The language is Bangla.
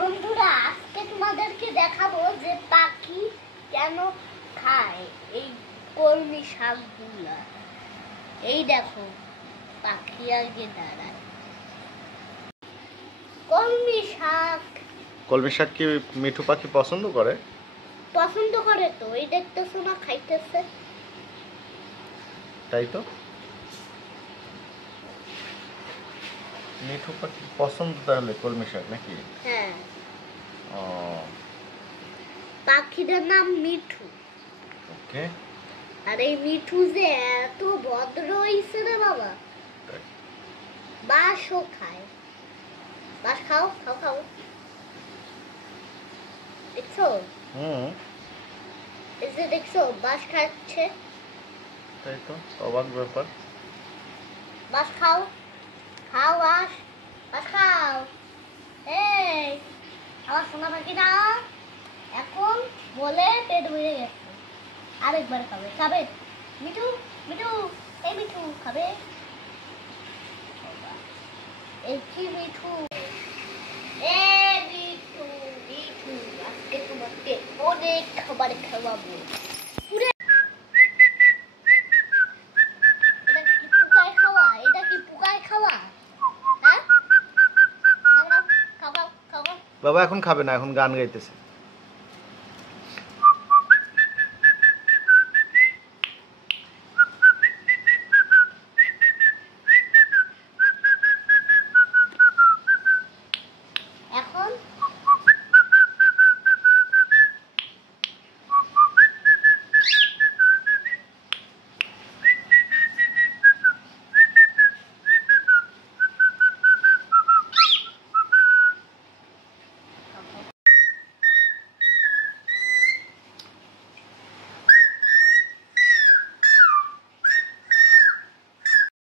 বন্ধুরা আজকে তোমাদেরকে দেখাবো যে পাখি কেন খায় এই কলমি শাকগুলা। এই দেখো পাখি আগে দাঁড়ায়। কলমি শাক কি মিঠু পাখি পছন্দ করে? পছন্দ করে তো, এই দেখতেছো না খাইতেছে। তাই তো, মিঠু পাখি পছন্দ তাহলে কলমি শাক নাকি? হ্যাঁ, ও পাখিটার নাম মিঠু। ওকে। আর এই মিঠু যে এত ভদ্র হইছে রে বাবা, বাঁশও খায়। বাঁশ খাও খাও খাও, দেখছো? এই যে দেখছো বাঁশ খাচ্ছে। তাই তো, অবাক ব্যাপার। বাঁশ খাও খাও, বাঁশ বাঁশ খাও। এই আমার সোনা পাখি না এখন বলে পেট ভরে গেছে, আরেকবার খাবে খাবে। মিঠু মিঠু, এই মিঠু খাবে। এই কি মিঠু, এই মিঠু মিঠু, আজকে তোমাকে অনেক খাবার খাওয়াবো। এটা কি পোকায় খাওয়া? এটা কি পোকায় খাওয়া? হ্যাঁ, নাও নাও খাও খাও খাও খাও। বাবা এখন খাবে না, এখন গান গাইতেছে।